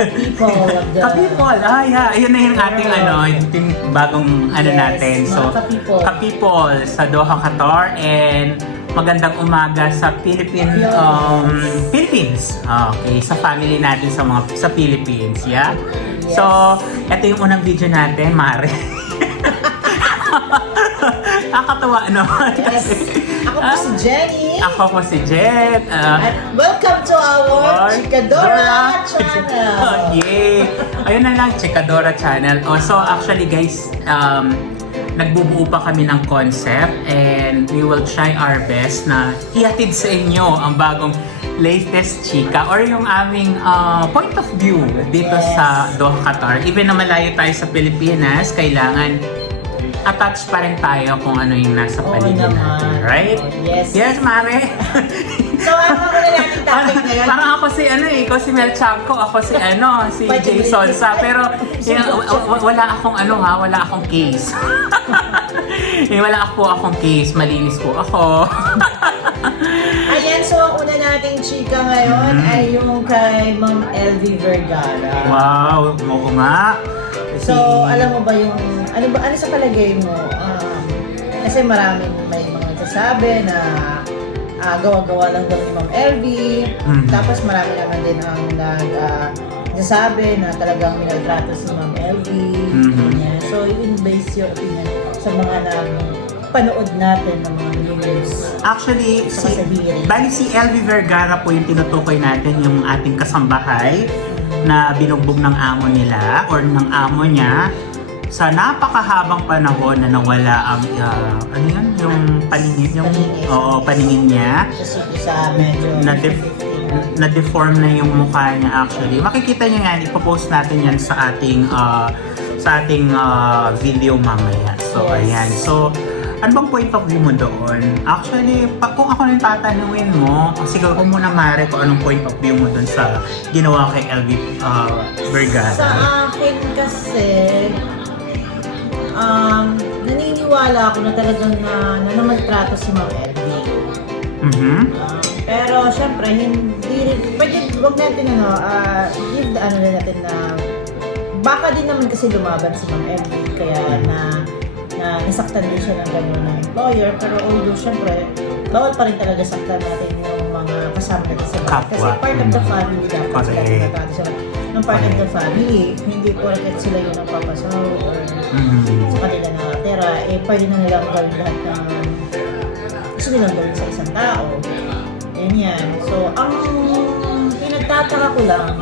Ka-people of the... Ka-people, yeah. Ayun na yung ating yung bagong natin. Yes, So, mga ka-people. ka-people sa Doha, Qatar, and magandang umaga sa Philippines. Okay, sa family natin sa Philippines, yeah. Yes. So, ito yung unang video natin, Mare. Nakakatawa naman. Yes. Ako po si Jenny. Ako po si Jet. At welcome to our Chikadora channel. Yay! Ayun na lang, Chikadora channel. So actually guys, nagbubuo pa kami ng concept and we will try our best na ihatid sa inyo ang bagong latest chika or yung aming point of view dito sa Doha, Qatar. Even na malayo tayo sa Pilipinas, kailangan attached pa rin tayo kung ano yung nasa paligid natin, right? Yes. Yes, Mare! So, ano na natin topic ngayon? Parang ako si ikaw si Mel Chanco, ako si si Jason Sa, pero wala akong case. Wala akong case, malinis po ako. Ayan, so ang una nating chika ngayon ay yung kay Ma'am LV Vergara. Wow, oo nga. So, alam mo ba yung, ano sa palagay mo? Kasi maraming may mga nagsasabi na gawa-gawa lang daw ni Ma'am LV. Tapos marami naman din ang nagsasabi na talagang minaltrato si Ma'am LV. Ganyan. So, yun base your opinion sa mga panood natin ng mga news. Actually, bali si LV Vergara po yung tinutukoy natin, yung ating kasambahay na binugbog ng amo nila or ng amo niya sa napakahabang panahon na nawala ang yung paningin paningin niya Sa medyo na-deform na yung mukha niya actually. Makikita niyo yan, ipopost natin yan sa ating video mamaya. So Yes. ayan. So ano bang point of view mo doon? Actually, kung ako nang tatanungin mo, siguro ko muna Mare kung anong point of view mo doon sa ginawa kay LV Vergara. Sa akin kasi, naniniwala ako na talagang nanamaltrato si Ma'am LV. Pero syempre, hindi rin, pwede, huwag natin give the natin na baka din naman kasi lumaban si Ma'am LV kaya na nasaktan din siya ng gano'n ng employer, pero although syempre, bawal pa rin talaga saktan natin yung mga kasama natin sa bahay. Kasi part of the family dapat sila tinatati sila ng part of the family. Hindi porket sila yung nagpapasahod or sa kanila nakatira, pwede na nilang gawin lahat ng gusto nilang gawin sa isang tao. Yan. So, ang pinagtataka ko lang,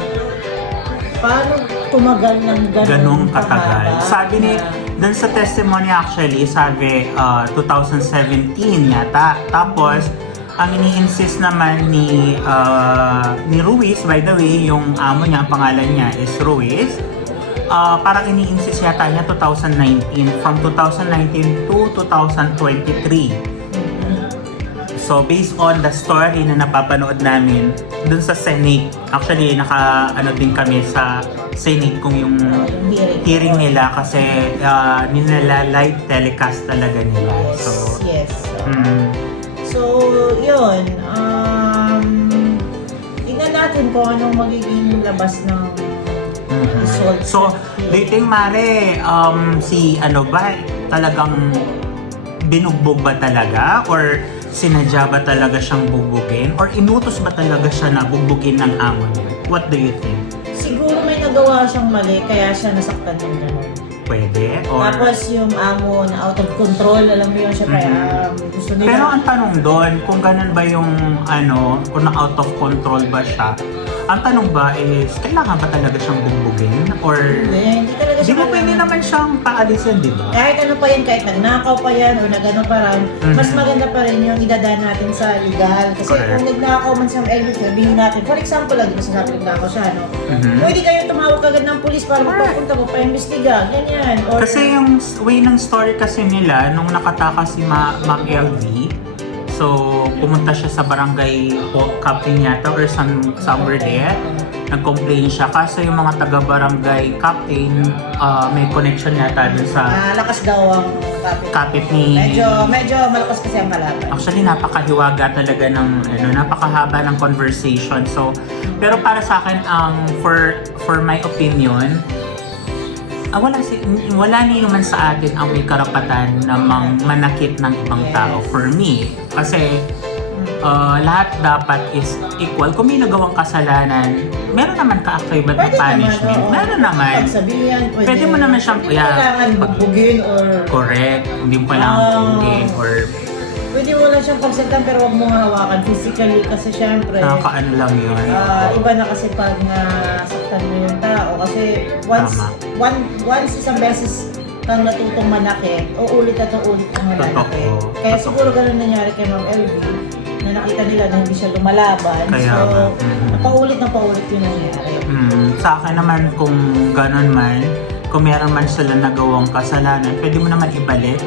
paano tumagal ng ganong katagal? Sabi ni dun sa testimony actually, sabi 2017 yata. Tapos ang ini-insist naman ni Ruiz, by the way, yung amo niya, ang pangalan niya is Ruiz. Parang ini-insist yata niya 2019, from 2019 to 2023. So based on the story na napapanood namin dun sa Senate, actually din kami sa Senate kung yung hearing nila kasi nila live telecast talaga nila. Yes. So yun, tingnan natin kung anong magiging labas ng result. So, do you think Mare, si ba talagang binugbog ba talaga or sinadya ba talaga siyang bugbugin or inutos ba talaga siya na bugbugin ng amo niya? What do you think? Siguro may nagawa siyang mali kaya siya nasaktan ng gano'n. Pwede? Or... Tapos yung amo na out of control, alam mo yun siya kaya gusto nila. Pero ang tanong doon, kung ganun ba yung kung na out of control ba siya, ang tanong ba is, kailangan ba talaga siyang bugbugin? Or... Hindi talaga siya. Di ba pwede naman siyang paalisin, di ba? Kahit ano pa yan, kahit nagnakaw pa yan o nagano pa rin, mas maganda pa rin yung idadaan natin sa legal. Kasi kung nagnakaw man sa LV, sabihin natin, for example lang, di ba sasabi nagnakaw siya, no? Pwede kayong tumawag agad ng pulis para magpapunta mo, pa-imbestiga, ganyan. Or, kasi yung way ng story kasi nila, nung nakatakas si Ma'am LV, so pumunta siya sa barangay captain yata or somewhere there. nag-complain siya. Kaso yung mga taga-barangay captain, may connection yata dun sa Lakas daw ang kapit ni... Medyo malakas kasi ang kalaban. Actually, napakahiwaga talaga ng, napakahaba ng conversation. So, pero para sa akin, for my opinion, wala naman sa atin ang may karapatan na manakit ng ibang tao. For me, kasi lahat dapat is equal. Kung may nagawang kasalanan, meron naman ka-akibat ng punishment. Meron naman. Pagsabihan, Pwede mo naman siyang... Hindi mo kailangan bugbugin or... Correct. Hindi mo kailangan bugbugin or... Pwede mo lang siyang pagsaltan pero wag mo nga hawakan physically kasi syempre Nakakaano lang yun. iba na kasi pag nasaktan mo yung tao kasi once isang beses kang natutong manakit, ulit at ulit kang manakit. Kaya siguro ganun nangyari kay Ma'am LV na nakita nila na hindi siya lumalaban. Kaya, so, napaulit yun nangyari. Sa akin naman kung ganun man, kung meron man sila nagawang kasalanan, pwede mo naman ibalik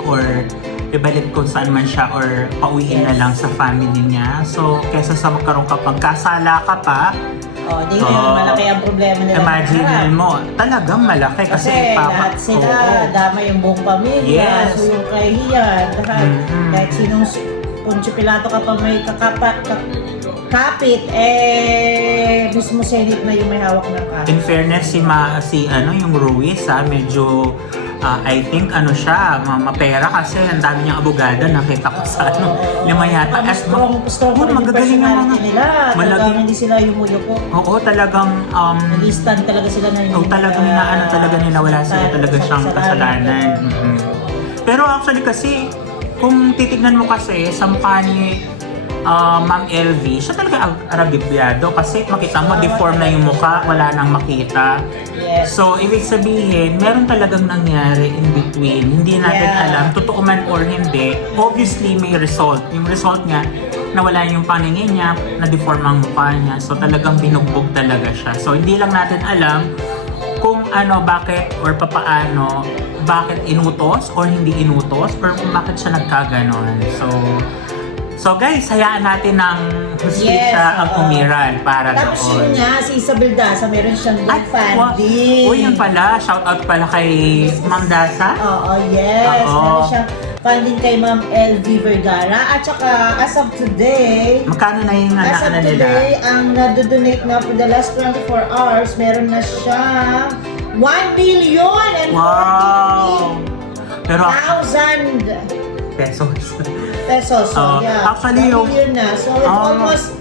kung saan man siya or pauwiin na lang sa family niya. So, kesa sa magkaroon ka pang kasala ka pa, di malaki ang problema nila. Imagine mo, talagang malaki kasi lahat sila, dama yung buong pamilya, Yes. so yung kahihiyan, lahat. Kahit sinong Poncio Pilato ka pa may kapit, mismo Senate na yung may hawak ng kapit. in fairness, yung Ruiz, medyo I think siya, mapera kasi ang dami niyang abogado, nakita ko sa lima yata. Strong magagaling ang mga nila. Talagang hindi sila yumuyuko. Oo, talagang nag-stand talaga sila na hindi talagang talaga nila, wala sila talaga siyang kasalanan. Pero actually kasi, kung titignan mo kasi sa mukha ni Ma'am LV, siya talaga arabibyado kasi makita mo, deform na yung mukha, wala nang makita. Yes. So, ibig sabihin, meron talagang nangyari in between. Hindi natin alam, totoo man or hindi. Obviously, may result. Yung result niya, nawala yung paningin niya, na-deform ang mukha niya. So, talagang binugbog talaga siya. So, hindi lang natin alam kung bakit or papaano, bakit inutos or hindi inutos, or kung bakit siya nagkaganon. So guys, hayaan natin ng hustisya ang umiral para Tapos doon. yun nga, si Isabel Daza, meron siyang funding. Yun pala, shout out pala kay Ma'am Daza. Yes. Meron siyang funding kay Ma'am LV Vergara. At saka, as of today, Magkano na yung as of nila? today, ang nadodonate na for the last 24 hours, meron na siya 1 million and Wow! Pero 40,000 pesos. pesos. So, Actually, 1 million na. So, it's almost,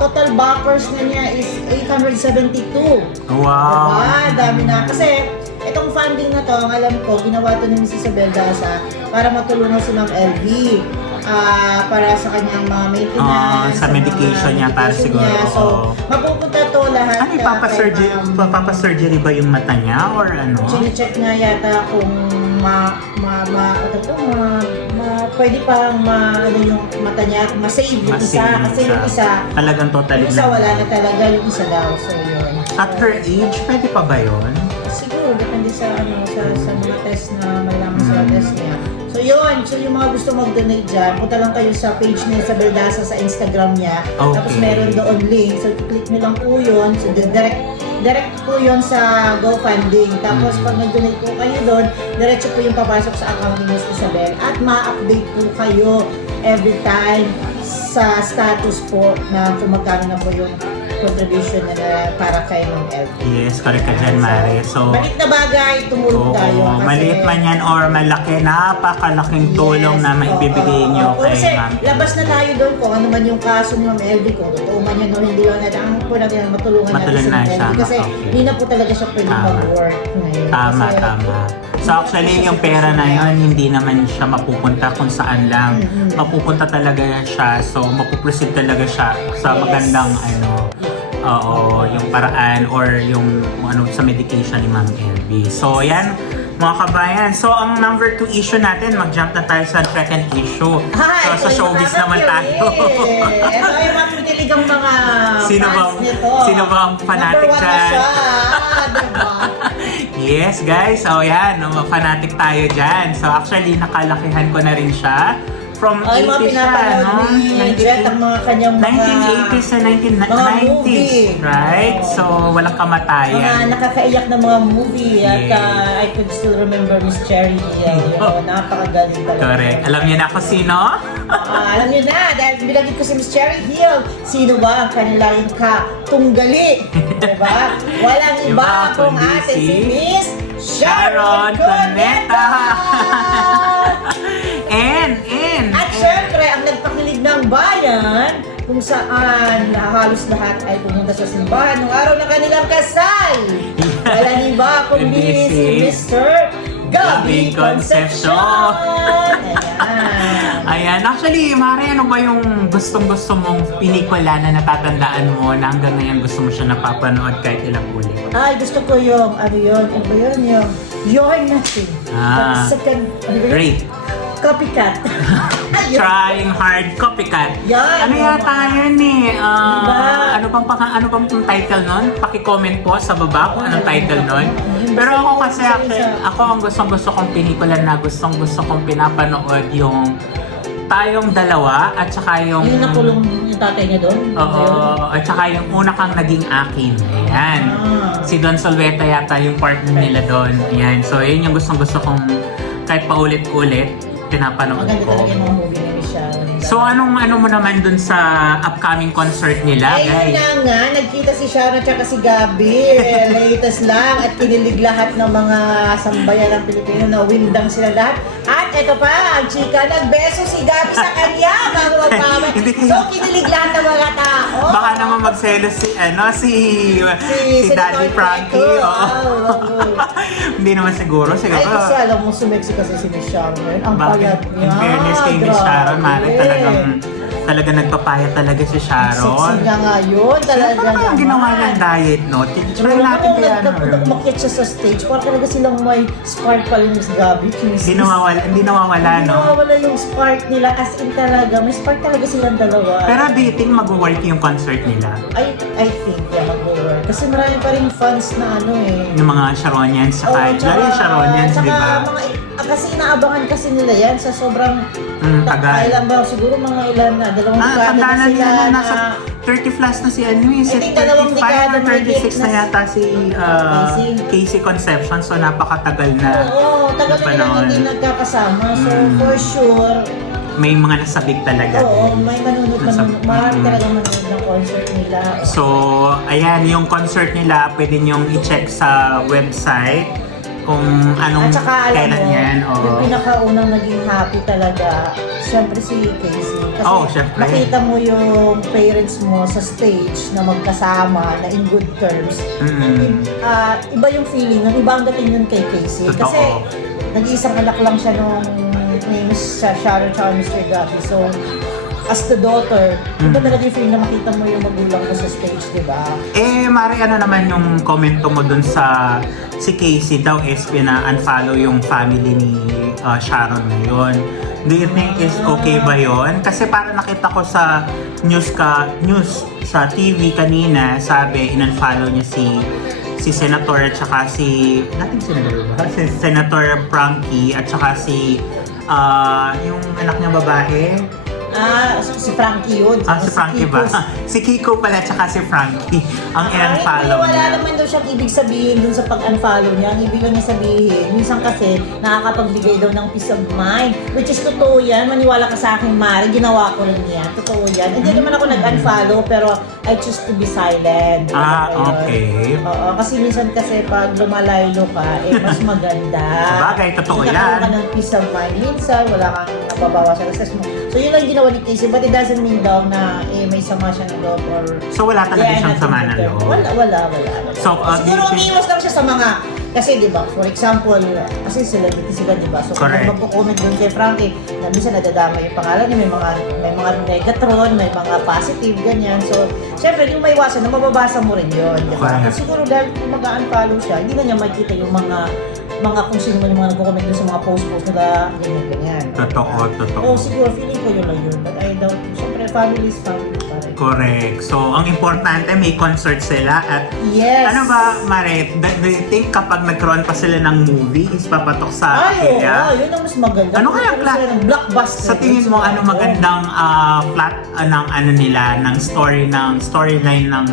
total backers na niya is 872. Wow! Diba? Dami na. Kasi, itong funding na to, ang alam ko, ginawa to ni Mrs. Isabel Daza para matulungan si Ma'am LV. Para sa kanyang mga maintenance. Sa medication niya, para siguro. So, mapupunta to lahat. Papasurgery ba yung mata niya or ano? Chine-check nga yata kung pwede pa yung mata niya, ma-save yung isa. Kasi yung isa, talagang totally yung isa wala na talaga, yung isa daw. So, yun. At her age, pwede pa ba yun? Siguro, depende sa mga test na malaman sa test niya. So, yun. So, yung mga gusto mag-donate dyan, punta lang kayo sa page ni Isabel Daza sa Instagram niya. Okay. Tapos, meron doon link. So, click nyo lang po yun. So, direct po yun sa GoFunding. Tapos, pag nag-donate po kayo doon, diretso po yung papasok sa account ni Miss Isabel. At ma-update po kayo every time sa status po na kung magkano na po yung contribution na para kay Ma'am LV. Yes, correct ka dyan, Mare. So, maliit na bagay, tumulong tayo. Kasi, maliit man yan or malaki, napakalaking tulong na maibibigay nyo kay Ma'am. Labas na tayo doon kung ano man yung kaso ni Ma'am LV, kung totoo man yan o hindi yun. Ang po natin matulungan natin si Ma'am LV. Kasi hindi na po talaga siya pwede mag-work ngayon. Tama. So actually, yung pera na yun, hindi naman siya mapupunta kung saan lang. Mapupunta talaga siya, so mapuproceed talaga siya sa magandang yung paraan or yung sa medication ni Ma'am LV. So yan, mga kabayan. So ang number 2 issue natin, mag-jump na tayo sa second issue. So sa showbiz naman tayo. Ito ay magpitiligang mga fans nito. Sino ba ang fanatic dyan? dyan? Number 1 na siya, diba? Yes guys, so yan, fanatic tayo dyan. So actually, nakalakihan ko na rin siya from Ay, mga 80s siya, pinapanood no? ni Jet ang mga kanyang mga 1980s and mga 1990s, movie. right? Oo. So, walang mga kamatayan. nakakaiyak na mga movie at Yes. I could still remember Miss Cherry Hill. You know, napakagaling talaga. Correct. Alam niyo na ako sino? Alam niyo na, dahil binagit ko si Miss Cherry Hill, sino ba ang kanilang katunggali? Diba? Walang iba Iba kung kundi ate si si Miss Sharon Sharon Cuneta! And At syempre, ang nagpakilig ng bayan, kung saan halos lahat ay pumunta sa simbahan nung araw ng kanilang kasal. Walang iba kundi si Mr. Gabby Concepcion. Ayan. Ayan. Actually, Mari, ano ba yung gustong-gusto mong pelikula na natatandaan mo na hanggang ngayon gusto mo siya napapanood kahit ilang ulit? Ay, gusto ko yung, ano ba yun, yung You're Nothing. Ah. Second, ano ba yun? Great. Copycat. Ayun. Trying Hard Copycat. Yan, Ano yata yun eh? Diba? Ano bang title nun? Paki-comment po sa baba kung anong title nun. Pero ako kasi actually, ako ang gustong-gusto kong pelikula na gustong-gusto kong pinapanood yung Tayong Dalawa at saka yung... Yung nakulong yung tatay niya doon? Oo, at saka yung Una Kang Naging Akin. Ayan. Ah. Si Don Solveta yata yung partner nila doon. Ayan. So, yun yung gustong-gusto kong kahit paulit-ulit pinapanood Maganda ko. talaga yung mga movie ni Miss Sharon. So, ano mo naman dun sa upcoming concert nila, Ayun guys? na nga, nagkita si Sharon at si Gabby. Latest lang at kinilig lahat ng mga sambayan ng Pilipino na windang sila lahat. At ito pa, ang chika, nagbeso si Gabby sa kanya bago magpamay. Hindi So, kinilig lahat ng mga tao. Baka naman magselos si Daddy Senator Frankie. Franco. Oo. Hindi naman siguro. Ay, Siguro. kasi alam mo, sumexy kasi si Miss Sharon ngayon. Ang Bakit? payat niya. In fairness kay Miss Grabe. Sharon, Mari, talagang nagpapayat talaga si Sharon. Sexy niya nga yun. Talaga Parang naman. ginawa niyang diet, no? Try natin kaya, ano. Umakyat siya sa stage. Parang talaga silang may spark pa rin Miss Gabby. Hindi nawawala, Hindi no? nawawala yung spark nila. As in talaga. May spark talaga silang dalawa. Pero do you think mag-work yung concert nila? I think, yeah, mag-work. Kasi marami pa rin fans na ano eh. Yung mga Sharonians, Oo, saka lalo yung Sharonians, tsaka di ba? Kasi inaabangan kasi nila yan sa sobrang Tagal. Kailan ba? Siguro mga ilan na. Dalawang dekada Tanda na na sila nila, na. nasa 30 plus na si ano eh, si think dalawang 35 dekada or 36 na na- yata si Casey Concepcion, so napakatagal na. Oo, tagal na nilang panahon. hindi nagkakasama. So, Mm. for sure, May mga nasabik talaga. oo, may manunod. Marami Mm. talaga manunod ng concert nila. So, ayan, yung concert nila, pwede nyong i-check sa website kung anong At saka alam kailan mo, yan. yung pinakaunang naging happy talaga, syempre si Casey. Kasi Oo, syempre. nakita mo yung parents mo sa stage na magkasama, na in good terms. Mm. Iba yung feeling nun, iba ang dating nun kay Casey. Totoo. Kasi nag-iisang anak lang siya nung ni Miss Sharon at Mr. Gabby. So, as the daughter, iba talaga yung feeling na makita mo yung magulang mo sa stage, di ba? Mari, ano naman yung komento mo dun sa si Casey daw is pina-unfollow yung family ni Sharon ngayon. Do you think is okay ba yon? Kasi parang nakita ko sa news sa TV kanina, sabi in-unfollow niya si Senator at saka si Senator ba? Si Senator Frankie at saka si yung anak niya babae. Si Frankie yun. Si Frankie ba? Si Kiko pala tsaka si Frankie ang in-unfollow Wala niya. naman daw siyang ibig sabihin dun sa pag-unfollow niya. Ang ibig lang niya sabihin, minsan kasi nakakapagbigay daw ng peace of mind. Which is totoo yan. Maniwala ka sa akin, Mari. Ginawa ko rin yan. Totoo yan. Hindi naman ako nag-unfollow pero I choose to be silent. Okay. Oo, kasi minsan kasi pag lumalaylo ka, mas maganda. Sabagay, totoo Kasi yan. nakaroon ka ng peace of mind. Minsan, wala kang nababawasan ng stress mo. So, yun lang ginawa ni Casey. But it doesn't mean daw na may sama siya ng loob or... So wala talaga Yeah, siyang sama ng loob. Wala. So, Siguro do you think- umiiwas lang siya sa mga... Kasi di ba, for example, kasi celebrity sila, di ba? So kung Correct. magko-comment dun kay Frankie, na minsan nadadama yung pangalan niya, may mga negatron, may mga positive, ganyan. So, syempre, yung maiwasan na mababasa mo rin yun, di ba? Correct. At siguro dahil kung mag-unfollow siya, hindi na niya makikita yung mga kung sino man yung mga nagko-comment dun sa mga post-post nila, ganyan. Totoo. Oo, siguro, feeling ko yun lang yun. But I doubt, syempre, family is family pa rin. Correct. So, ang importante, may concert sila at Yes. ano ba, Mare, do you think kapag nagkaroon pa sila ng movie, is papatok sa Ay, oo, area? yun ang mas maganda. Ano kaya Kung plot? sila ng blockbuster. Sa tingin mo, ano magandang plot ng ano nila, ng storyline ng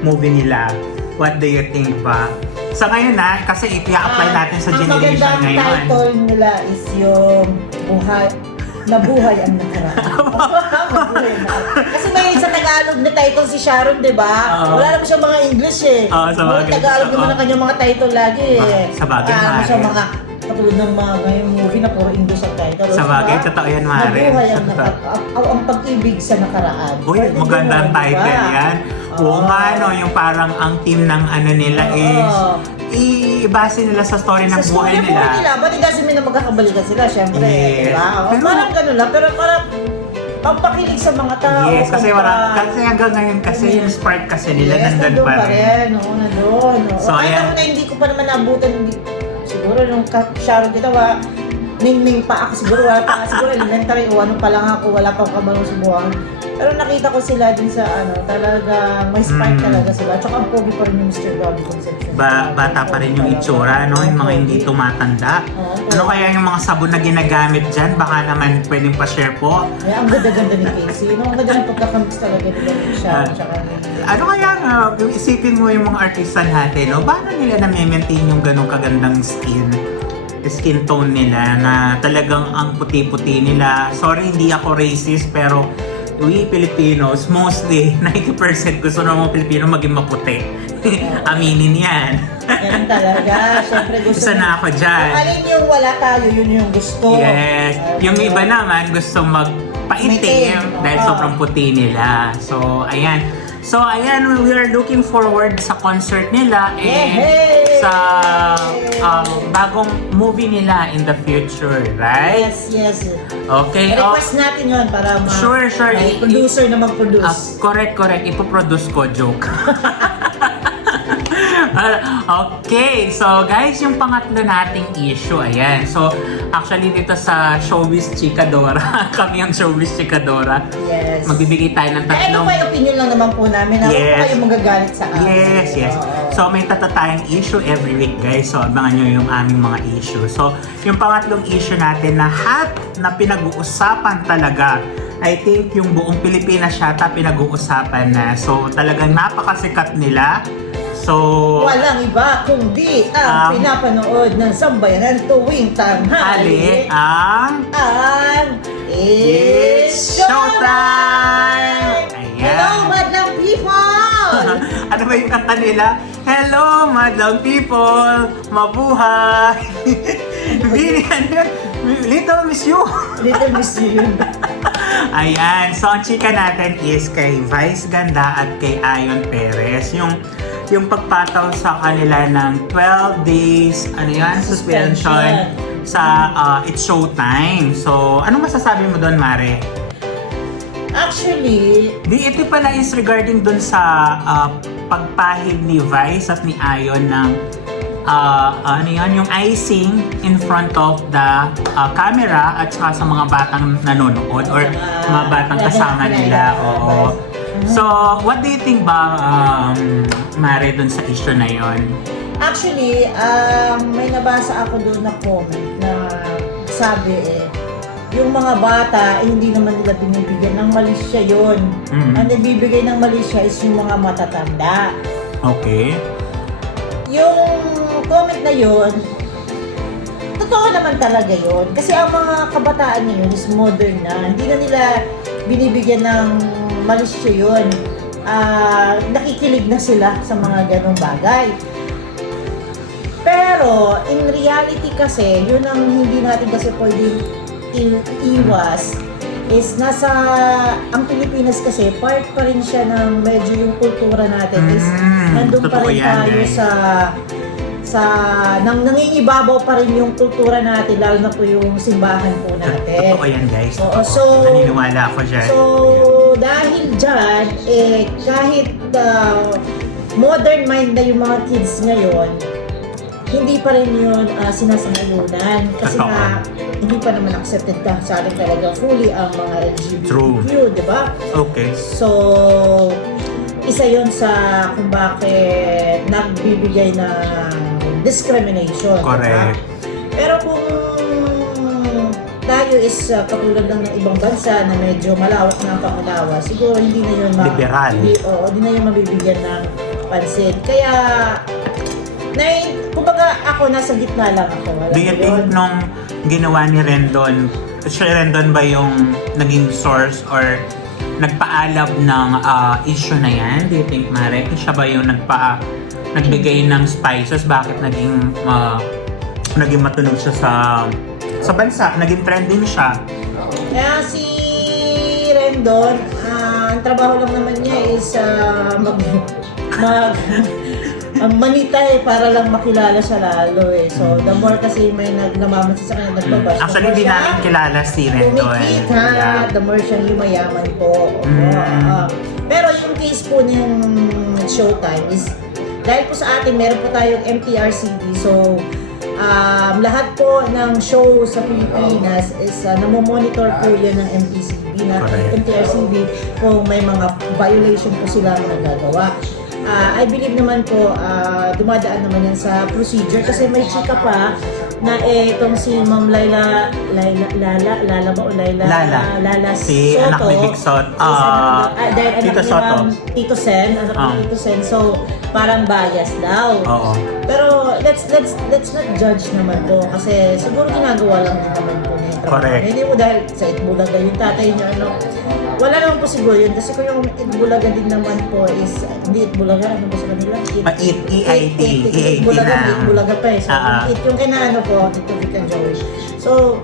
movie nila? What do you think ba? Sa ngayon na, kasi i-apply natin sa generation ang ngayon. magandang title nila is yung Nabuhay ang Nakaraan. Mabuhay ang Nakaraan. Kasi may sa Tagalog na title si Sharon, di ba? Oo. Wala naman siyang mga English eh. Oo, sa bagay. Mga Tagalog naman Oo. ang kanyang mga title lagi eh. Sa bagay, Ano Mare. siya mga katulad ng mga ngayong movie na puro English ang title. Sa bagay, totoo yan, Mare. Nabuhay ang Sa totoo. Nakaraan. Ang pag-ibig sa nakaraan. Uy, Pwede magandang yun, title diba? yan. Oo nga, no, yung parang ang team ng ano nila is ibase nila sa story ng Sa buhay story ng buhay nila, nila. but it doesn't mean na magkakabalikan sila, syempre. Yes. Diba? O, Pero- parang gano'n lang, pero parang pampakilig sa mga tao. Yes, kasi pampa- kasi hanggang ngayon kasi yung spark kasi nila Yes, nandun pa rin. Oo, nandun. So, So, ayan. alam mo na hindi ko pa naman nabutan, siguro nung Sharon kita, ning pa ako siguro, wala pa siguro elementary o ano pa lang ako, wala pa ako kamarong subuhan. Pero nakita ko sila din sa ano, talaga may spark talaga sila. Tsaka ang pogi pa rin yung Mr. Bobby Concepcion. Bata pa rin yung itsura, no? Yung mga hindi tumatanda. Oo. Ano kaya yung mga sabon na ginagamit dyan? Baka naman pwedeng pa-share po. Ay, ang ganda-ganda ni Casey. No, ang ganda ng pagkakamix talaga nila ni Sharon. Tsaka Ano kaya nga, yung isipin mo yung mga artista natin, no? Paano nila na-maintain yung ganong kagandang skin tone nila na talagang ang puti-puti nila. Sorry, hindi ako racist, pero we Filipinos, mostly 90% gusto ng mga Pilipino maging maputi. Aminin yan. yan talaga. Siyempre gusto Isa na ako dyan. Kung alin yung wala tayo, yun yung gusto. Yes. Yung iba naman gusto magpaitim dahil Oo. sobrang puti nila. So, ayan. So, ayan, we are looking forward sa concert nila and Yay! sa bagong movie nila in the future, right? Yes. Okay. Request natin yun para Sure. may producer na mag-produce. Correct. Ipoproduce ko, joke. Okay, so guys, yung pangatlo nating issue, ayan. So, actually dito sa Showbiz Chikadora, kami ang Showbiz Chikadora, Yes. magbibigay tayo ng Kaya tatlong... may opinion lang naman po namin. Ako Yes. kayo magagalit sa amin. Yes. Oo. So, may tatatayang issue every week, guys. So, abangan nyo yung aming mga issue. So, yung pangatlong issue natin na hot na pinag-uusapan talaga, I think yung buong Pilipinas yata pinag-uusapan na. So, talagang napakasikat nila. So, Walang iba kundi ang pinapanood ng sambayanan tuwing tanghali. ang It's Showtime! Ayan. Hello, madlang people! Ano ba yung kanta nila? Hello, madlang people! Mabuhay! Little Miss You! Little Miss yun. Ayan. So, ang chika natin is kay Vice Ganda at kay Ayon Perez. Yung pagpataw sa kanila ng 12 days, ano yan? Suspension sa It's Showtime. So, anong masasabi mo doon, Mare? Actually, Ito pala is regarding dun sa pagpahid ni Vice at ni Ayon ng ano yan, yung icing in front of the camera at saka sa mga batang nanonood or mga batang kasama nila. Oo. So, what do you think ba, Mare, dun sa issue na yon? actually, may nabasa ako doon na comment na sabi yung mga bata, hindi naman nila binibigyan ng malisya yun. Mhm. Ang nabibigay ng malisya is yung mga matatanda. Okay. Yung comment na yun, totoo naman talaga yun. Kasi ang mga kabataan ngayon is modern na. Hindi na nila binibigyan ng malisya yun. Nakikilig na sila sa mga ganong bagay. Pero, in reality kasi, yun ang hindi natin kasi pwedeng iwas is ang Pilipinas kasi part pa rin siya ng medyo yung kultura natin is nandun pa totoo rin yan, tayo guys. nangingibabaw pa rin yung kultura natin, lalo na po yung simbahan po natin. Totoo yan, guys. Oo, Totoo. so- Naniniwala ako dyan. So, dahil dyan, kahit modern mind na yung mga kids ngayon, hindi pa rin yun sinasangalunan. Kasi Totoo. nga, hindi pa naman accepted ka sa atin talaga fully ang mga LGBTQ, di ba? Okay. So, isa yon sa kung bakit nagbibigay ng discrimination. Correct. Diba? Pero kung tayo is katulad lang ng ibang bansa na medyo malawak na ang pangunawa, siguro hindi na yun Liberal. hindi na yun mabibigyan ng pansin. Kaya, kumbaga ako, nasa gitna lang ako. Alam Do you mo think yun? nung ginawa ni Rendon, si Rendon ba yung naging source or nagpaalab ng issue na yan? Do you think, Mare? Siya ba yung nagbigay ng spices? Bakit naging matunog siya sa bansa? Naging trending siya? Kaya si Rendon, ang trabaho lang naman niya is manita para lang makilala siya lalo eh. So, the more kasi may namamansin sa kanya, nagbabash. Actually, di namin kilala si Rendon. Kumikit ha, Yeah. the more siyang yumayaman po. Pero yung case po ng Showtime is, dahil po sa atin, meron po tayong MTRCB. So, lahat po ng show sa Pilipinas is namomonitor po yan ng MTRCB kung may mga violation po sila nagagawa. I believe naman po, dumadaan naman yan sa procedure kasi may chika pa na itong si Ma'am Lala ba o Lala Si Soto. anak ni Vic Soto. Dahil anak Tito ni Soto. Ma'am Tito Sen, anak ni Tito Sen. So, parang bias daw. Oo. Pero let's not judge naman po kasi siguro ginagawa lang din naman po niya yung trabaho. Correct. Hindi mo dahil sa Itbulaga yung tatay niya wala naman po siguro yun kasi kung yung Itbulaga din naman po is hindi Itbulaga, ano ba sa kanila? EIT Itbulaga, na. Itbulaga pa eh. So, it yung kinaano po, Tito Vic and Joey. So,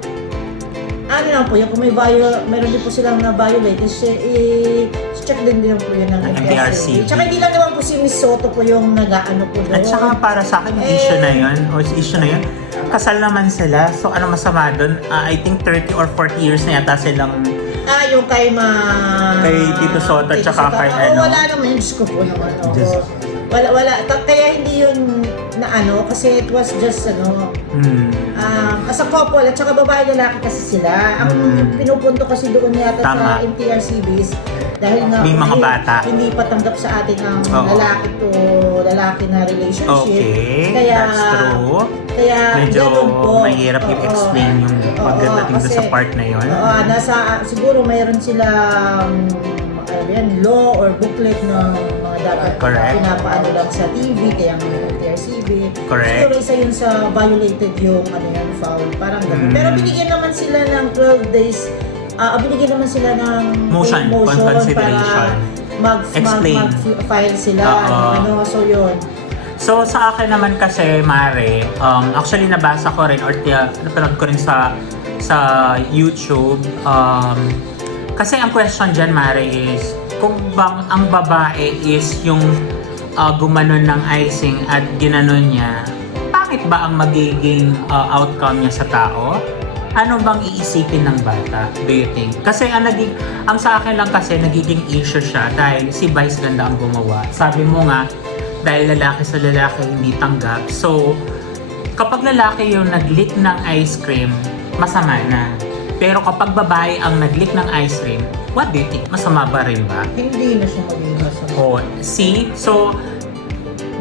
ano lang po, yung kung meron din po silang na-violate, check din po yun ng MTRCB. Tsaka hindi lang naman po si Miss Soto po yung nag-ano po doon. At saka para sa akin, yung issue na yun, kasal naman sila. So, ano masama doon? I think 30 or 40 years na yata silang Yung kay Kay Tito Soto, tsaka kay ano. Wala naman, Diyos ko po naman. Diyos. Wala. Kaya hindi yun na kasi it was just as a couple, at saka babae-lalaki kasi sila. Ang pinupunto kasi doon yata Tama. sa MTRCBs, dahil nga May mga bata. hindi pa tanggap sa atin ang Oo. lalaki na relationship. Okay, that's true. Kaya Medyo ganun po. mahirap Oo. i-explain yung pagdating doon sa part na yun. Siguro mayroon silang law or booklet ng mga dapat Correct. pinapaano lang sa TV, kaya ng TRCB. Correct. Siguro isa yun sa violated yung foul. Parang ganun. Pero binigyan naman sila ng 12 days, binigyan naman sila ng Motion, consideration. para Explain. mag-file sila. Oo. So yun. So sa akin naman kasi, Mare, actually nabasa ko rin or napanood ko rin sa YouTube. Kasi ang question dyan, Mare, is kung bang ang babae is yung gumanon ng icing at ginanon niya, bakit ba ang magiging outcome niya sa tao? Ano bang iisipin ng bata, do you think? Kasi ang sa akin lang kasi nagiging issue siya dahil si Vice Ganda ang gumawa. Sabi mo nga, dahil lalaki sa lalaki hindi tanggap. So, kapag lalaki yung nag-lick ng ice cream, masama na. Pero kapag babae ang nag-lick ng ice cream, what do you think? Masama ba rin ba? Hindi na siya magiging masama. Oh, see? So,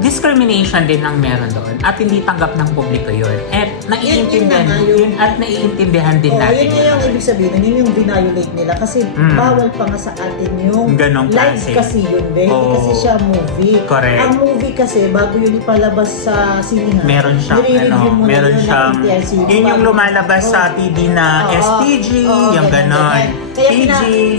discrimination din ang meron doon at hindi tanggap ng publiko yun. At naiintindihan Yun na nga, yun at naiintindihan din natin. Yun nga yung ibig sabihin, yun yung vinolate nila kasi bawal pa nga sa atin yung Ganong live klase. kasi yun, hindi kasi siya movie. Correct. Ang movie kasi, bago yun ipalabas sa sinihan, Meron siyang meron siyang yun yung lumalabas sa TV na SPG, yung ganon. Kaya PG,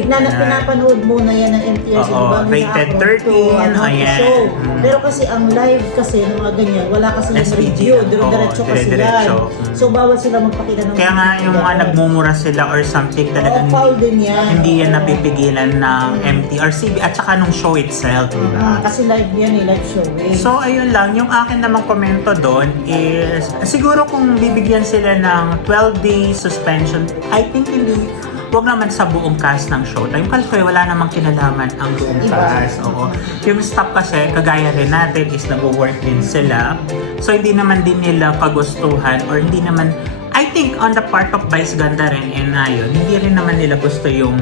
pinapanood muna yan ng MTRCB bago rated na-upload 13, to ayan. show. Pero kasi ang live kasi ng mga ganyan, wala kasi yung SPG, review, diretso kasi yan. dire-diretso. So bawal sila magpakita ng Kaya nga yung mga nagmumura sila or something talagang foul din yan. hindi yan napipigilan ng MTRCB at saka nung show itself, di ba? Kasi live yan live show eh. So ayun lang, yung akin namang komento doon is siguro kung bibigyan sila ng 12 days suspension, I think wag naman sa buong cast ng Showtime. Kasi wala namang kinalaman ang buong cast. Oo. Yung staff kasi, kagaya rin natin, is nag-work din sila. So, hindi naman din nila kagustuhan or hindi naman, I I think on the part of Vice Ganda rin and Ayon, hindi rin naman nila gusto yung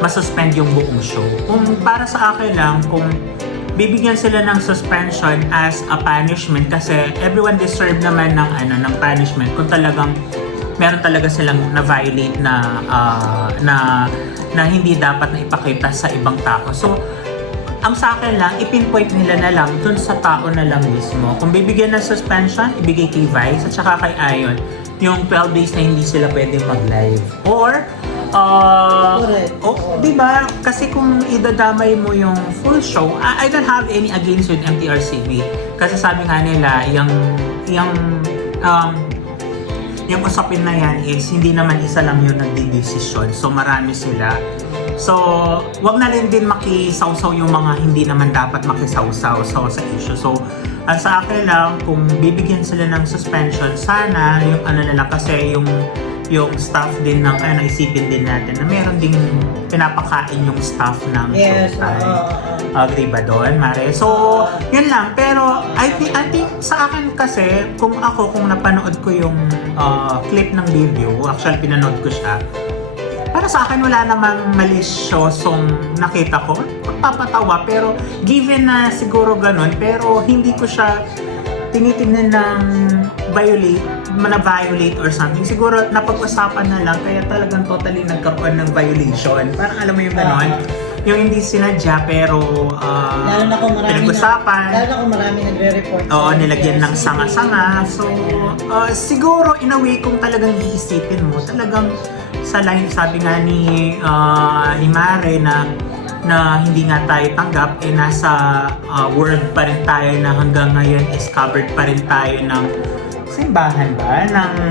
masuspend yung buong show. Kung para sa akin lang, kung bibigyan sila ng suspension as a punishment kasi everyone deserve naman ng punishment kung talagang meron talaga silang na-violate na hindi dapat na ipakita sa ibang tao. So, ang sa akin lang, ipinpoint nila na lang dun sa tao na lang mismo. Kung bibigyan ng suspension, ibigay kay Vice at saka kay Ayon yung 12 days na hindi sila pwedeng mag-live. Or, di ba? Kasi kung idadamay mo yung full show, I don't have any against with MTRCB. Kasi sabi nga nila, yung usapin na yan is hindi naman isa lang yung nagdidesisyon. So marami sila. So, wag na rin din makisawsaw yung mga hindi naman dapat makisawsaw sa issue. So, sa akin lang, kung bibigyan sila ng suspension, sana yung na lang kasi yung staff din ng isipin din natin na meron ding pinapakain yung staff ng Showtime. Agree ba doon, Mare? So, yun lang. Pero, I think sa akin kasi, kung napanood ko yung clip ng video, actually pinanood ko siya, para sa akin wala namang malisyosong nakita ko. Magpapatawa, pero given na siguro ganun, pero hindi ko siya tinitingnan ng violate or something. Siguro napag-usapan na lang, kaya talagang totally nagkaroon ng violation. Parang alam mo yung gano'n? Yung hindi sinadya pero pinag-usapan. Lalo na kung marami nagre-report. Oo, nilagyan ng sanga-sanga. So, siguro in a way kung talagang iisipin mo, talagang sa line, sabi nga ni Mare na hindi nga tayo tanggap, nasa world pa rin tayo na hanggang ngayon is covered pa rin tayo ng simbahan ba?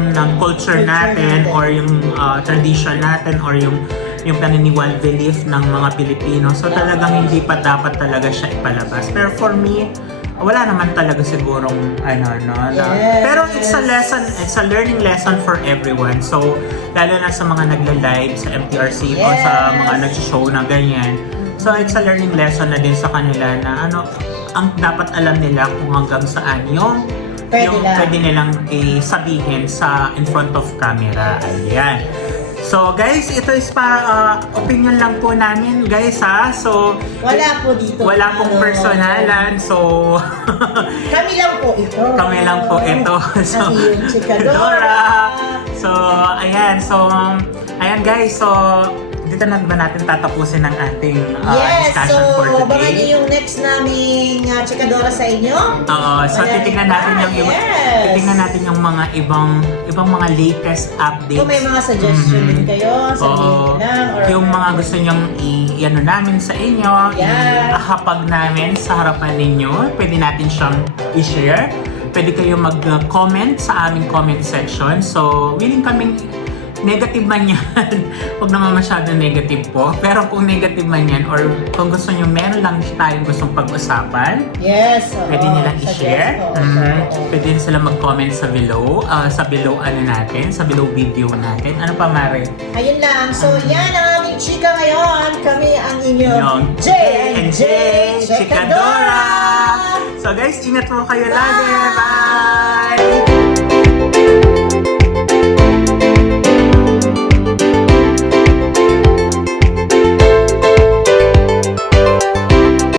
Ng culture natin or yung tradition natin or yung paniniwala belief ng mga Pilipino. So talagang hindi pa dapat talaga siya ipalabas. Pero for me, wala naman talaga sigurong pero it's a learning lesson for everyone. So lalo na sa mga nagla-live sa MTRC o sa mga nag-show na ganyan. So it's a learning lesson na din sa kanila na ang dapat alam nila kung hanggang saan yung pwede nilang sabihin in front of camera. Ayan. So guys, ito is para opinion lang po namin guys ha. So wala po dito. Wala pong personalan. So kami lang po ito. Kami lang po ito. So yung Chikadora. So ayan. So ayan guys. So dito na ba natin tatapusin ang ating discussion for today? Abangan niyo yung next naming Chikadora sa inyo. So titingnan natin yung mga ibang mga latest updates. Kung may mga suggestion din kayo, sabihin lang. Or yung mga gusto nyong i-ano namin sa inyo, ihahapag namin sa harapan ninyo, pwede natin siyang i-share. Pwede kayo mag-comment sa aming comment section. So, willing kaming negative man yan. Huwag naman masyado negative po. Pero kung negative man yan or kung gusto nyo meron lang tayong gustong pag-usapan, pwede nilang i-share. Pwede din sila mag-comment sa below natin, sa below video natin. Ano pa, Mare? Ayun lang. So, yan ang aming chika ngayon. Kami ang inyong J&J Chikadora. So guys, ingat po kayo lagi. Bye!